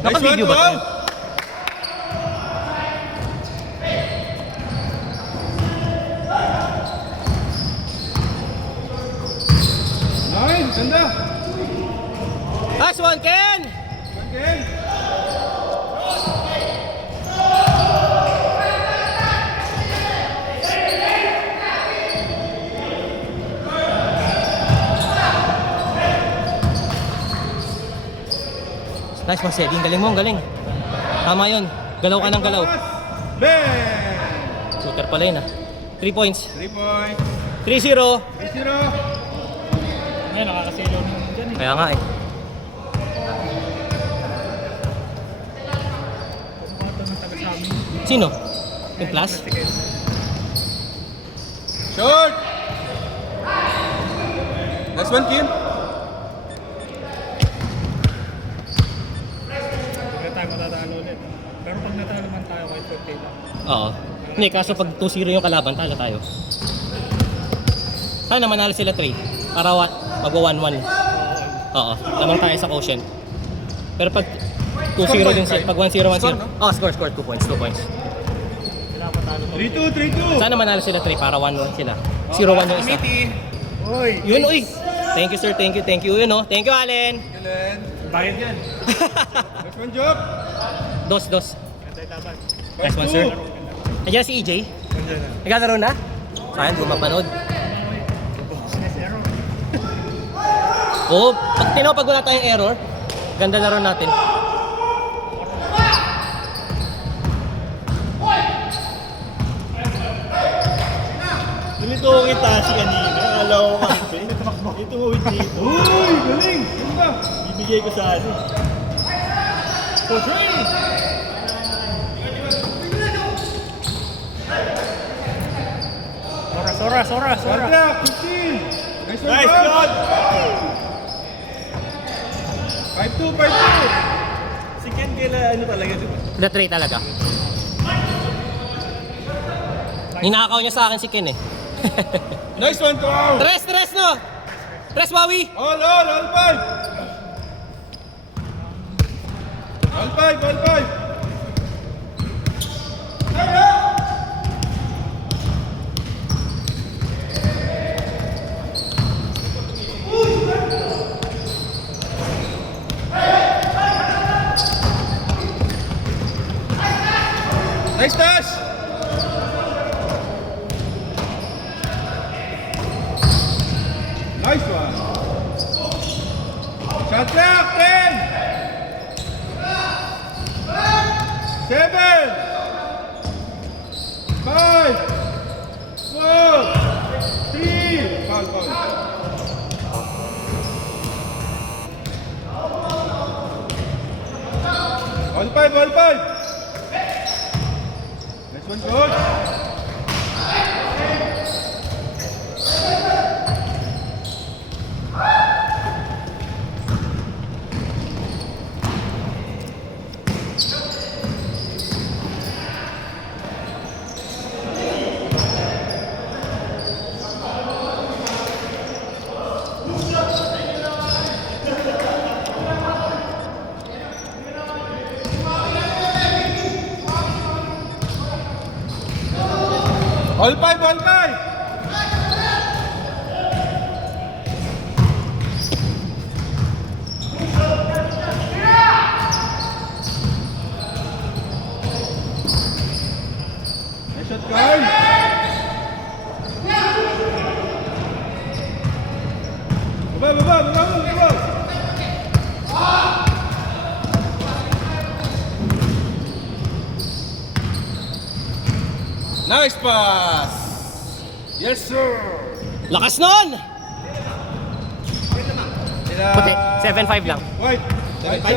Naka-video ba tayo? Nice, ganda. Last one, Ken! Again. Nice, Marcel. Galing mo, galing. Tama yun. Galaw ka ng galaw. Bang! Shooter pala yun, ah. 3 points. 3 points. 3-0. 3-0. Ngayon, nakakasilo naman dyan eh. Kaya nga eh. Pumato ng taga sa amin. Sino? Yung plus? Short. Last one, Kim. Kaya tayo matatalo ulit. Pero pag natalo man tayo, kahit 40 lang. Oo. Hindi, kaso pag 2-0 yung kalaban, talo tayo. Sana manalo sila 3. Para magwa 1-1. Oo. Lamang tayo sa quotient. Pero pag 2-0 din sila, pag 1-0, 1-0. Oh, score. 2 points. Kailangan patalo to. 3-2. Sana manalo sila 3 para 1-1 sila. 0-1 yung isa. Uy! Yun, uy! Thank you, sir. Thank you. Yun, oh. Thank you, Allen. Galen. Bayad yan. Last one, Job. Dos. Ganda yung laban. Nice one, sir. Nandiyan si EJ. Naglalaro na? Sayang, di ko mapanood. Business error. Oo, pag wala tayong error, ganda laro natin. Lumito ko kita si kanina. Akala ko kasi. Ito mo with dito. Uy, galing. Ganda. Bibigay ko sa ano. For free! Sora! Ganda, 15. Nice one, Nice Bob. shot! 5-2. Si Ken kaila ano talaga, di ba? The tray talaga. Ninakaw niya sa akin si Ken eh. Nice one, Tom. Tres no! Tres, Wawi! All 5. All 5. Nice touch. Nice one. Shot clock, 10. 7. 5. 4. 3. Foul. All 5. Next one, coach. All 5. Nice shot, Carl. Baba. Nice pass. Yes, sir. Lakas nun! Puti, 7-5 lang. White.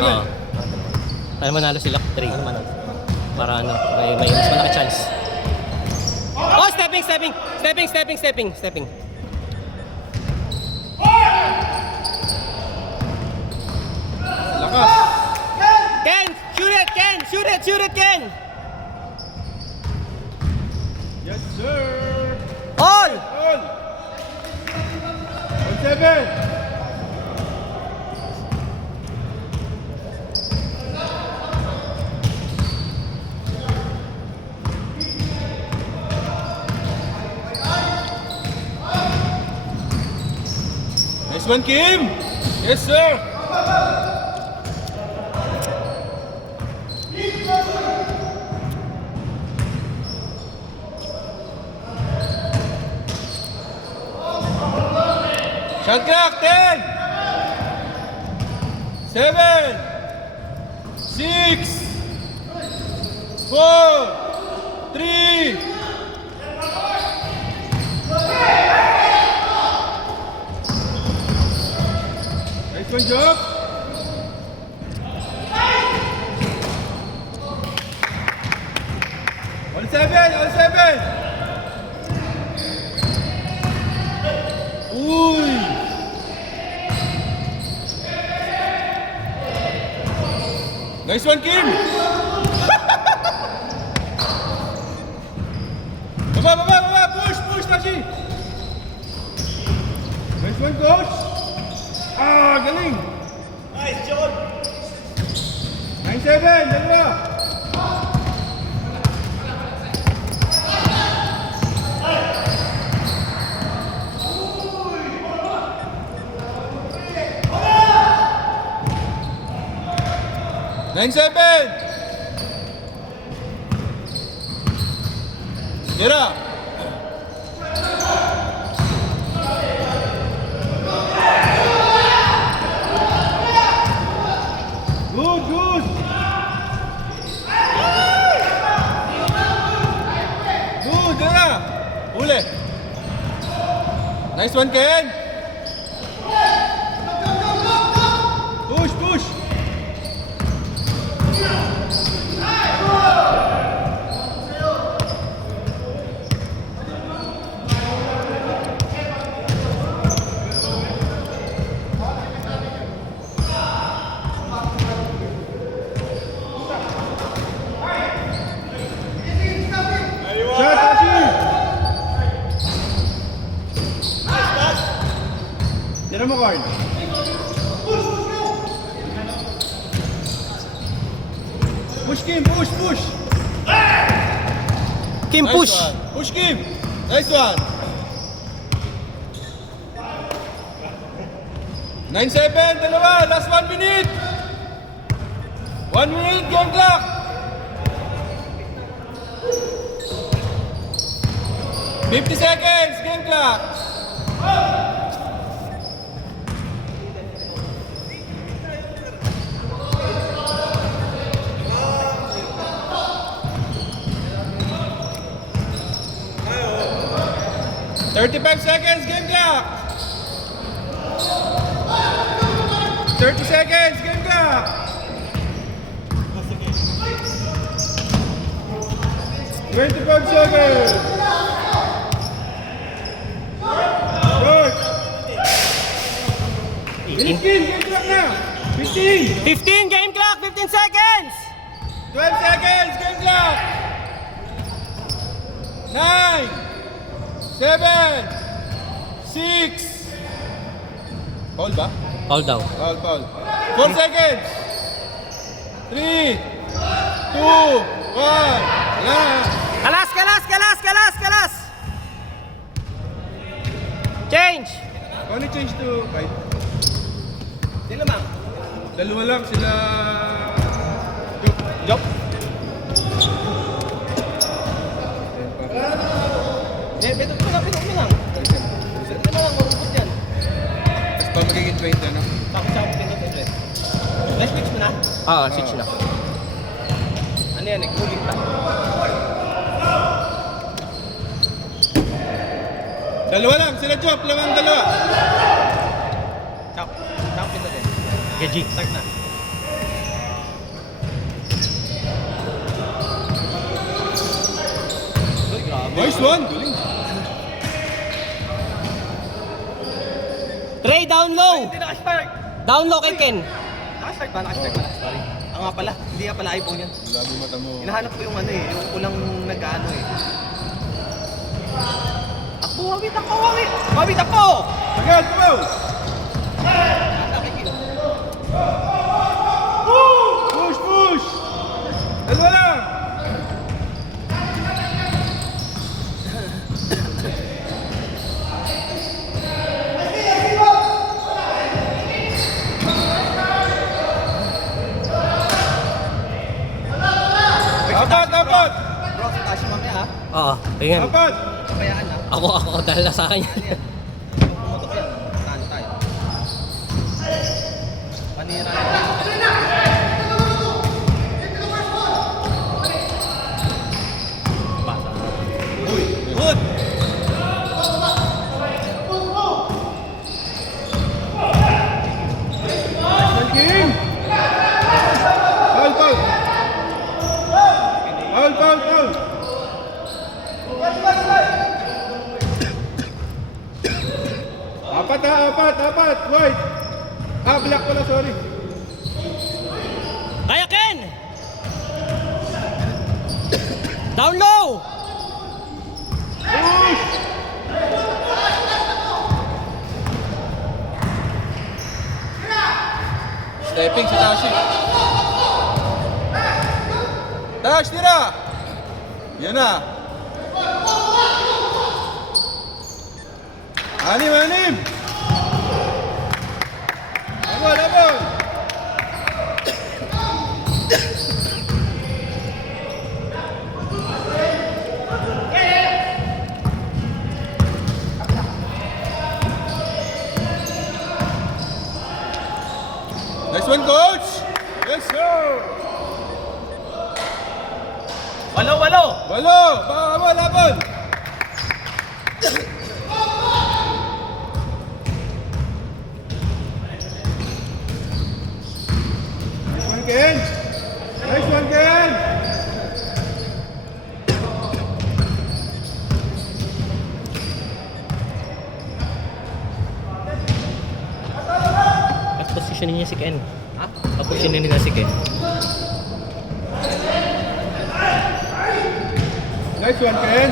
Oo. Tayo manalo sila 3. Para ano, may mas malaki chance. Oh, stepping. Lakas. Ken! Shoot it, Ken! Yes, sir. All! All 7. one, Kim. Yes, sir. Shot clock, 10, 7, 6, 4, 3. Nice one, Job. All 7, all 7. Uy! Nice one, Kim! Baba! Push, Tashi! Nice one, coach! Ah, galing! Nice, John! 9-7, dalawa! Nine seven. Get up. Good. Good, get up. Uli. Nice one, Ken. Push. 'Yan mo, Carl. Push, Kim, push. Kim, Nice push. one. Push, Kim. Nice one. 9-7, dalawa. Last 1 minute. 1 minute, game clock. $50 seconds, game clock. $35 seconds, game clock. 30 seconds, game clock. $25 seconds. Good. Finish, Kim, game clock na. 15. 15, game clock, 15 seconds. 12 seconds, game clock. 9, 7, 6. Foul ba? All down. Foul. 4 seconds. 3, 2, 1. Wala na. Kalas. Change. Only change to 5. Sino, ma'am? Dalawa lang sila. Job. Beto mo lang. Beto mo lang, marupot yan. Tapos pa magiging 20, ano? Sakot pinot ito eh. Let's switch mo na. Switch na. Ano yan, nag-uling pa. Dalawa lang, sila Job, lamang dalawa. Chop pinot eh. Gaji. Start na. Uy, grabe. Nice one, galing. Trey, down low. Hindi naka-start. Down low kay Ken. Naka-start ba? Sorry. Nga pala, hindi nga pala iPhone yan. Labi mata mo. Hinahanap ko yung ano eh, yung kulang nag-ano eh. Wawit ako! Tagal, tumaw! Push! Dalawa lang! Apat! Bro, sa taas yung mamaya ha. Oo, tingnan. Apat! Kabayaan na. Ako, dahil nasa akin yan. Pumutok yan. Talo tayo. Panira. Uy, good! Good game! Foul! Apat! White! Black pala, sorry. Kaya Ken! Down low! Push! Stepping si Tashi. Tash, tira! Yan na. Anim! Labon! Nice one, coach! Yes, sir! Walo! Walo! Baka labon! Nice one, Ken! Positionin niya si Ken. Ha? Positionin niya si Ken. Nice one, Ken!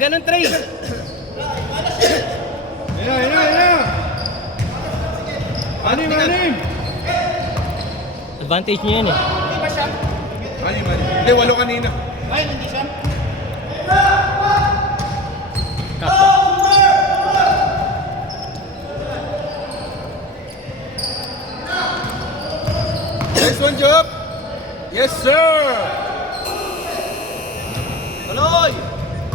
Ganun, Trey. Yan na! Anim! Advantage niya yan eh. Anim. Hindi, walo kanina. Ay, hindi siya. Kapta. Nice one, Job! Yes, sir!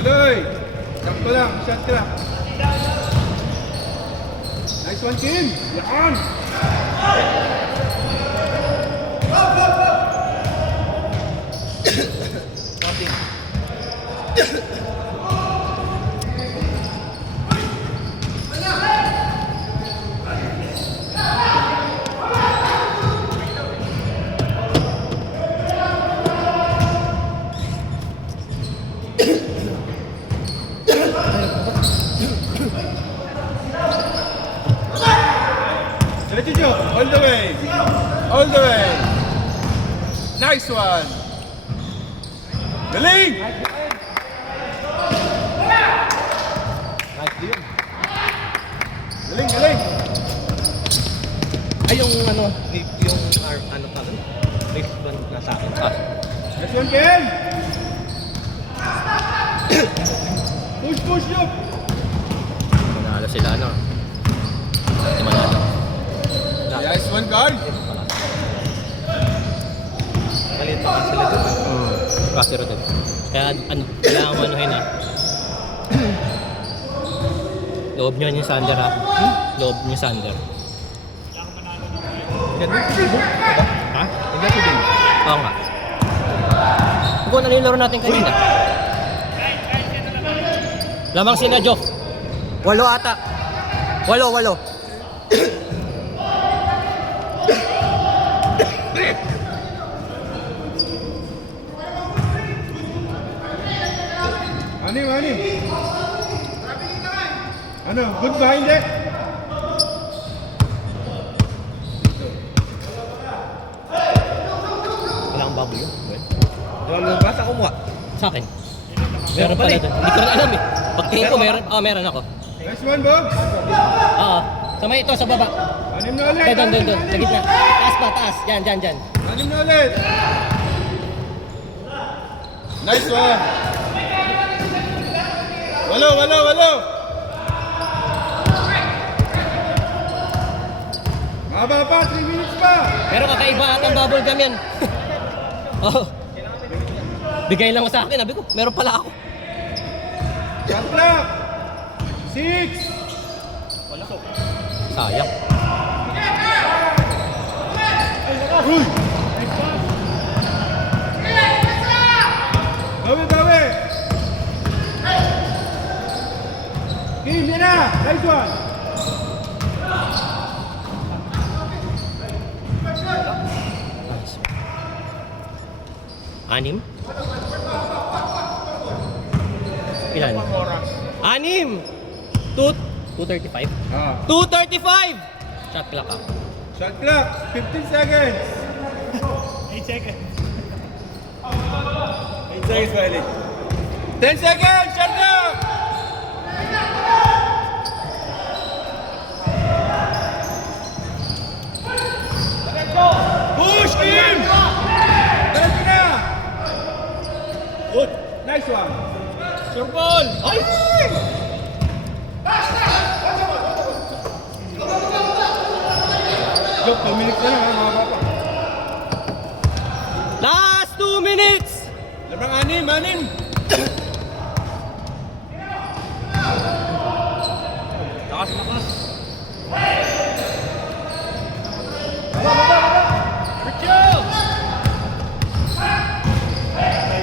Tuloy! Sakto lang, shot ka lang. Nice one, Kim! Yan! Let's go! All the way! Nice one! Galing! Galing! Ay, yung arm, ano pa doon? Wrist band nasa akin. Nice one, Ken! Push, Job! Manalo sila, ano? Hindi manalo. Nice one, guard! Maliit pa sila doon. Kasiro din. Kaya, kailangan mo anuhin ha. Loob nyo yung Sander ha. Loob nyo Sander. Ganun si Dibo. Ha? Ganun si Dibo. Oo nga. Kung ano yung laro natin kanina. Lamang sila, Joff. 8 ata. 8. Anim. Ano, good ba hindi? Wala kang baboy yun. Basta kumuha. Sa akin. Meron pala doon. Hindi ko rin alam eh. Pagtingin ko meron. Meron ako. Nice one, Bogs! Oo. Sa may ito, sa baba. Anim na ulit! Doon. Sa gitna. Taas pa, taas. Yan. Anim na ulit! Nice one! Walo! Maba pa, 3 minutes pa! Pero kakaiba at ang bubble gum yan. Oo. Bigay lang mo sa akin. Sabi ko, meron pala ako. Shot clock. 6. Sayang. Uy! Bawi! Game, yan na! Nice one! Anim? Ilan? Anim! 2:35? Ah. 2:35! Shot clock ako. Shot clock, 15 seconds. 8 seconds. 8 seconds, Wiley. 10 seconds, shot clock. Push, Kim! Diretso na! Good. Nice one. Sure ball! Ay! Joke, 2 minutes na lang ha, mga bata. Last 2 minutes! Labrang anim. Ay,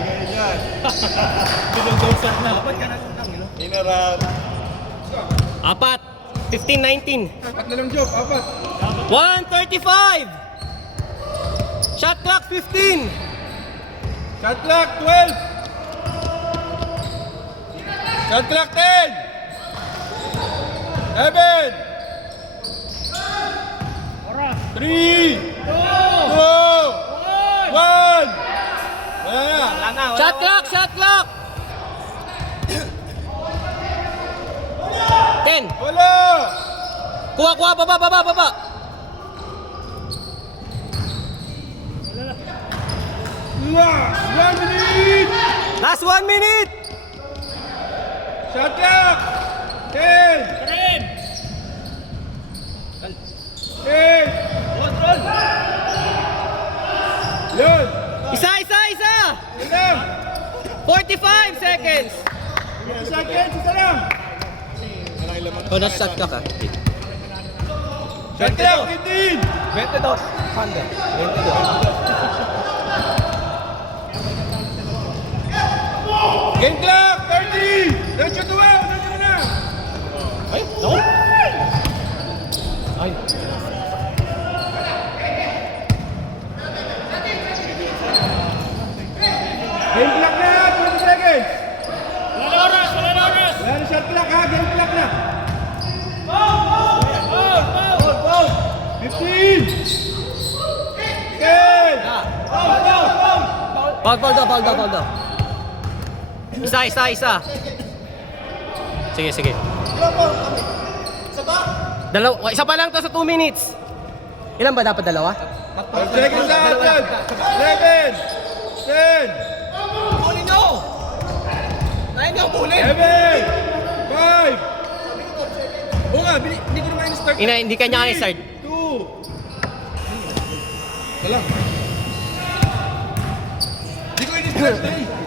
ganyan yan. Pinag-dosan na. Inarap. 4. 15-19. Apat na lang, Joke, apat. 1:35! Shot clock 15! Shot clock, 12. Shot clock, 10. 11. 3. 2. 1. Wala na. Shot clock! Shot clock! 10! Wala. Kuha! Baba! One minute. Last 1 minute! Shot clock. 10. 8. Yun. Isa! Yun lang. 45 seconds! Seconds, isa lang. Oh, nasa shot clock ah. Shot clock, 15. 22. Panda. 22. Game clock, 30. Diretso tuwa, diretso na. Ay, no? Ay. Game clock na, 20 seconds. Wala na oras! Wala na shot clock ha, game clock na. 15. 10. Foul daw. Isa. Sige. Isa pa lang to sa 2 minutes. Ilan ba dapat? Dalawa? 5 seconds na agad. 7. 10. 11. 5. Oo nga, hindi ko naman in-start. Hindi kanya start. 2. Wala. Hindi ko in-start na eh.